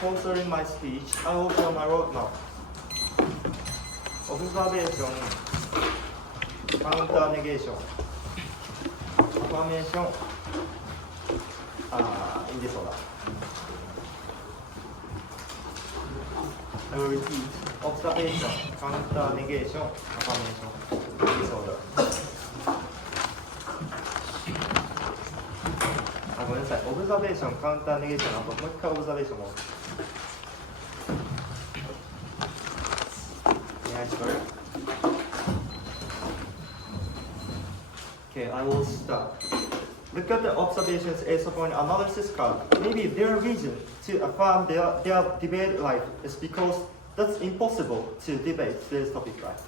sponsoring my speech, I will show my roadmap. Observation, counter negation, affirmation, in this order. I will repeat. Observation, counter negation, affirmation, in this order. ごめんなさい。オブザベーション、カウンターネゲーションの後、もう一回オブザベーションも。Okay, I will start. Look at the observations as a point analysis card. Maybe their reason to affirm their debate life is because that's impossible to debate this topic, right?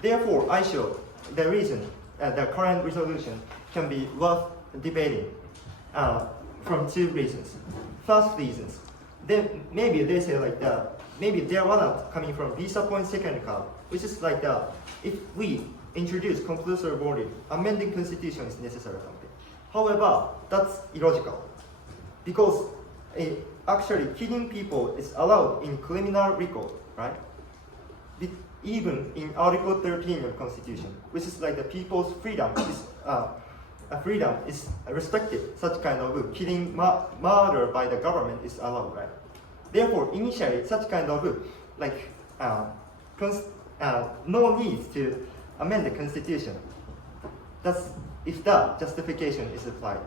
Therefore, I show the reason the current resolution can be worth debating from two reasons. First reasons, then maybe they say like that. Maybe they're not coming from visa point second card, which is like that. If we introduce conclusory voting, amending constitution is necessary. However, that's illogical because actually killing people is allowed in criminal record, right? Even in Article 13 of Constitution, which is like the people's freedom is respected. Such kind of killing, murder by the government is allowed, right? Therefore, initially, such kind of no need to amend the constitution. That's if that justification is applied.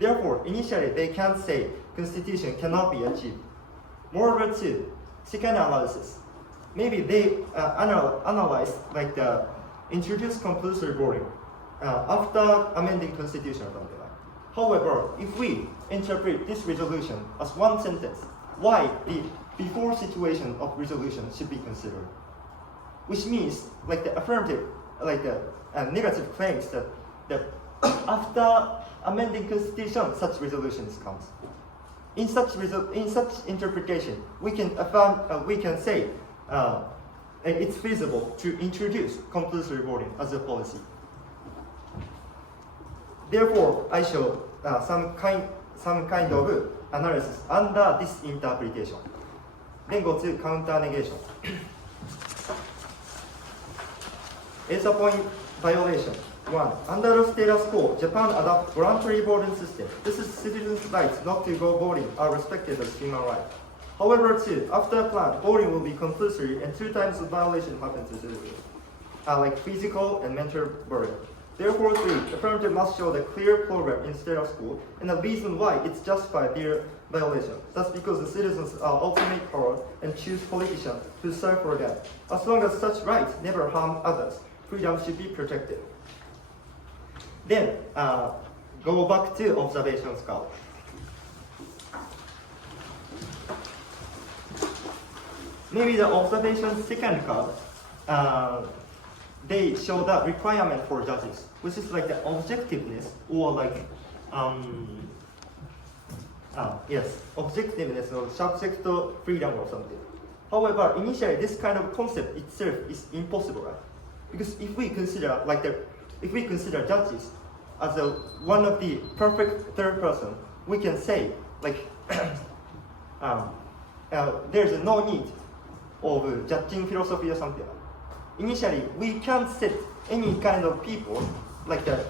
Therefore, initially they can't say constitution cannot be achieved. Moreover, too, second analysis. Maybe they analyze like the introduce compulsory voting after amending constitution or something like. However, if we interpret this resolution as one sentence, why the before situation of resolution should be considered? Which means like the affirmative, like the negative claims that after amending constitution, such resolutions comes. In such interpretation, we can affirm, we can say it's feasible to introduce compulsory voting as a policy. Therefore, I show some kind of analysis under this interpretation. Then go to counter negation. As a point violation. 1. Under the status quo, Japan adopts voluntary voting system. This is citizens' rights not to go voting are respected as human rights. However, 2. After a plan, voting will be compulsory and 2 times the violation happens to citizens, like physical and mental burden. Therefore, 3. Affirmative must show the clear program in status quo and the reason why it's justified their violation. That's because the citizens are ultimate power and choose politicians to serve for them. As long as such rights never harm others, freedom should be protected. Then go back to observation scout. Maybe the observation second card, they show the requirement for judges, which is like the objectiveness or like objectiveness or subject freedom or something. However, initially this kind of concept itself is impossible, right? Because if we consider judges as one of the perfect third person, we can say like there's no need of judging philosophy or something. Initially, we can't set any kind of people like the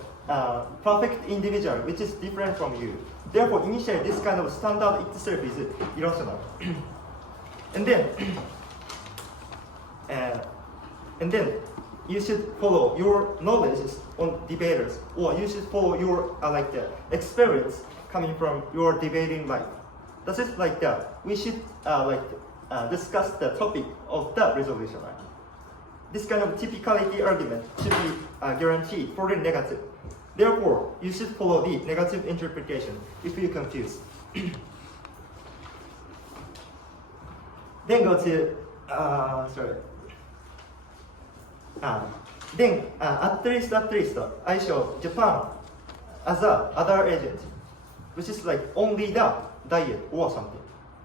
perfect individual which is different from you. Therefore, initially this kind of standard itself is irrational. and then you should follow your knowledge on debaters, or you should follow your like the experience coming from your debating life. That's it like that. We should discuss the topic of that resolution, right? This kind of typicality argument should be guaranteed for the negative. Therefore, you should follow the negative interpretation if you're confused. Then go to then at least I show Japan as a other agent, which is like only the diet or something.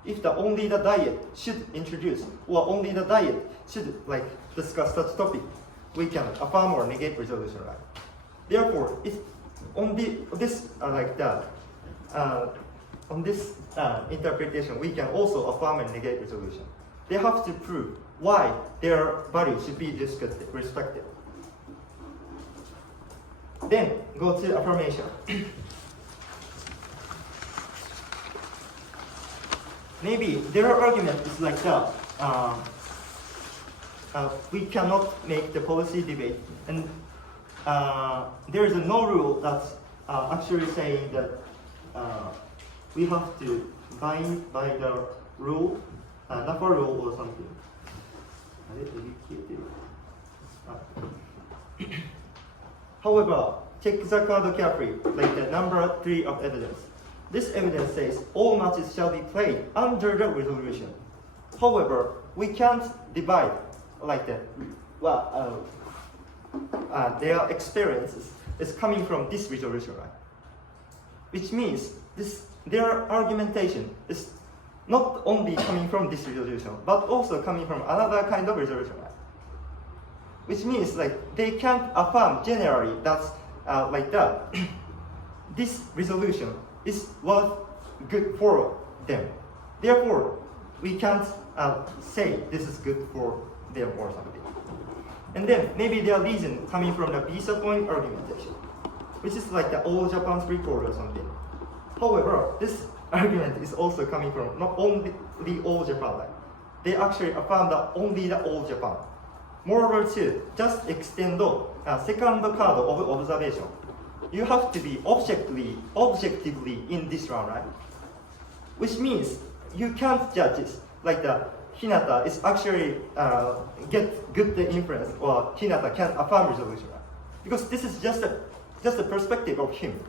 If the only the diet should introduce or only the diet should like discuss such topic, we can affirm or negate resolution, right? Therefore, it's only this like that. on this interpretation, we can also affirm and negate resolution. They have to prove why their value should be respected. Then go to affirmation. Maybe their argument is like that. We cannot make the policy debate, and there is no rule that's actually saying that we have to bind by the rule, NAFA rule or something. However, check the card carefully, like the number 3 of evidence. This evidence says all matches shall be played under the resolution. However, we can't divide like that. Well, their experiences is coming from this resolution, right? Which means their argumentation is not only coming from this resolution, but also coming from another kind of resolution, right? Which means like they can't affirm generally that's like that. This resolution is what good for them. Therefore, we can't say this is good for them or something. And then maybe their reason coming from the visa point argumentation, which is like the all Japan's record or something. However, this argument is also coming from not only the all Japan, right? They actually affirm that only the all Japan. Moreover, too, just extend the second card of observation. You have to be objectively in this round, right? Which means you can't judge this like the Hinata is actually get good influence or Hinata can affirm resolution, right? Because this is just a perspective of him,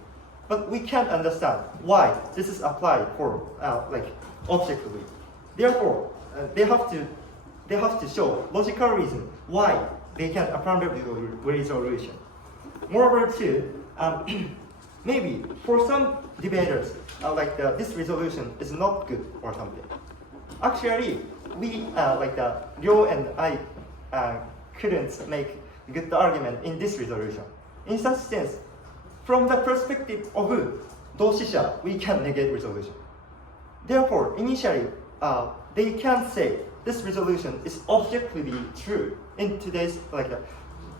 but we can't understand why this is applied for like objectively. Therefore, they have to show logical reason why they can affirm the resolution. Moreover, too, maybe for some debaters, this resolution is not good or something. Actually, we Ryo and I couldn't make good argument in this resolution. In such sense, from the perspective of Doshisha, we can negate resolution. Therefore, initially, they can't say this resolution is objectively true in today's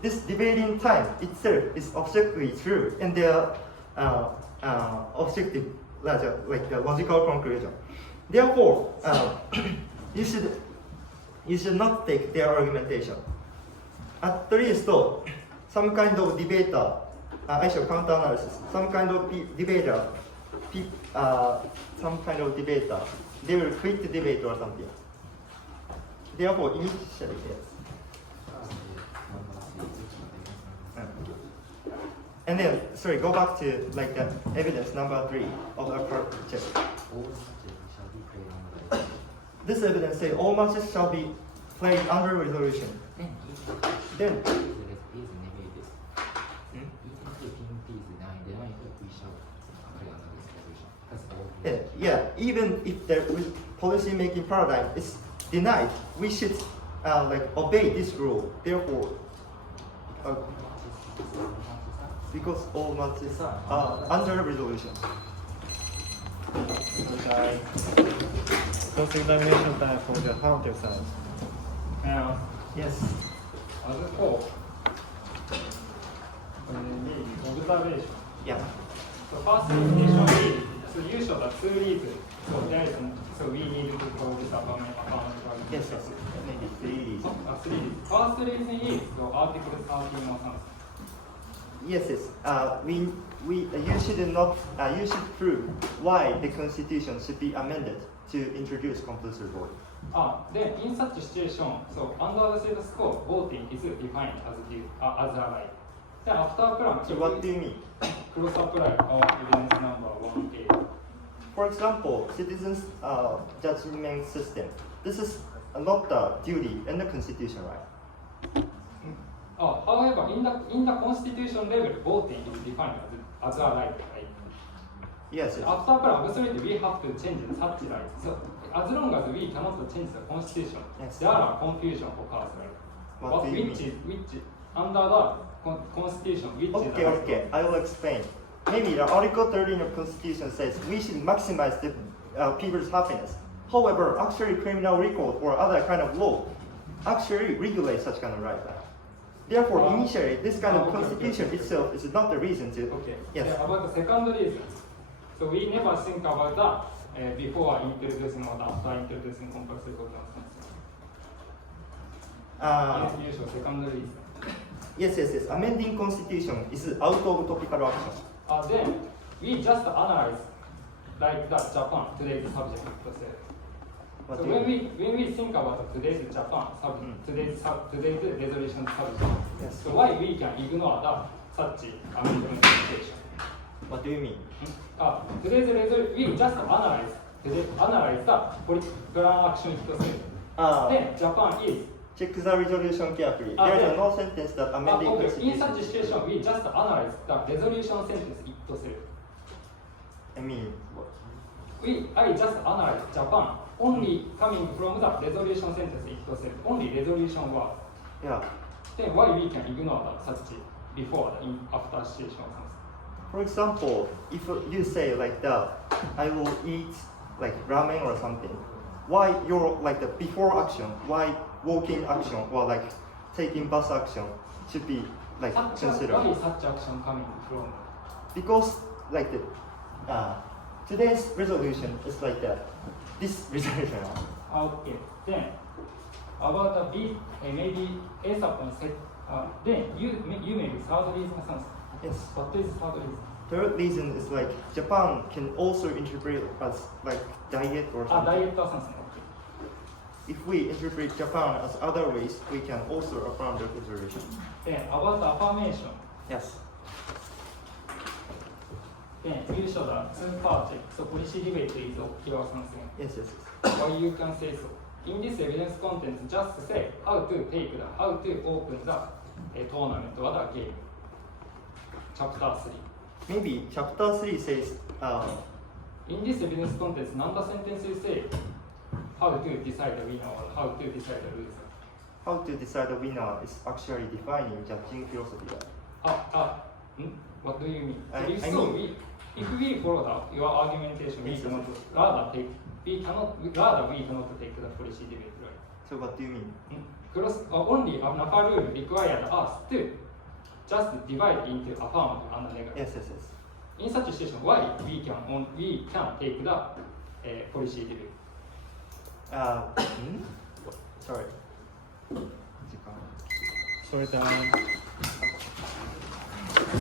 this debating time itself is objectively true in their objective the logical conclusion. Therefore, you should not take their argumentation. At least, some kind of debater, I show counter analysis. Some kind of debater, they will quit the debate or something. Therefore, initially, yes. And then, sorry, go back to the evidence number 3 of the check. This evidence says all matches shall be played under resolution. Then, yeah, even if the policy making paradigm is denied, we should obey this rule. Therefore, because all matches are under resolution. Okay. Cross-examination time for the counter side. Yes. As for observation. Yeah. So first definition is, so you showed the 2 reasons. So we need to call this affirmative. Yes. Maybe 3 reasons. 3 reasons. First reason is so Article 13 or something. Yes. You should prove why the constitution should be amended to introduce compulsory voting. Then in such a situation, so under the status quo, voting is defined as a right. Then after applying, So what do you mean? cross apply of evidence number 1A. For example, citizens' judgment system. This is not the duty in the constitution, right? However, in the constitution level, voting is defined as a right. Yes. After applying, absolutely we have to change such right. So as long as we cannot change the constitution, yes, there are confusion for us, right? What do you mean? Which under the constitution, which Okay. I will explain. maybe the Article 13 of Constitution says we should maximize the people's happiness. However, actually criminal record or other kind of law actually regulate such kind of right. Therefore, initially, this kind of constitution itself is not the reason to. Okay. Yes. About the second reason. So we never think about that before introducing or after introducing compulsory voting abstention. Usual second reason. Yes. Amending constitution is out of topical action. Then we just analyze like that Japan today's subject. So when we think about today's Japan subject, today's resolution subject, Yes. so why we can ignore that such amendment situation? What do you mean? Today's resolution we just analyze the plan action process. Then Japan is Check the resolution carefully. There is no sentence that amending okay. In constitution. such a situation, we just analyze the resolution sentence itself. I mean, what? I just analyze Japan only coming from the resolution sentence itself, only resolution word. Yeah. Then why we can ignore that such before the after situation or something? For example, if you say like that, I will eat like ramen or something. Why your like the before action? Why walking action or like taking bus action should be like considered? Why is such action coming from? Because like the today's resolution is like that. This resolution. Okay. Then about the B, maybe A upon set. Then you may be third reason or something. Yes. What is third reason? Third reason is like Japan can also interpret as like diet or something. Diet or something. Okay. If we interpret Japan as other ways, we can also affirm the resolution. Then about the affirmation. Yes. Then you show the two-part check. So policy debate is your something. Yes. Or you can say so. In this evidence content, just say how to open the tournament or the game. Chapter 3. Maybe chapter 3 says In this evidence content, number sentence you say how to decide the winner or how to decide the loser. how to decide the winner is actually defining judging philosophy. What do you mean? I If we follow that, your argumentation, we cannot take the policy debate, right? So what do you mean? Only a NAFA rule required us to just divide into affirmative and negative. Yes. In such a situation, why we can take the policy debate? Sorry. それだ。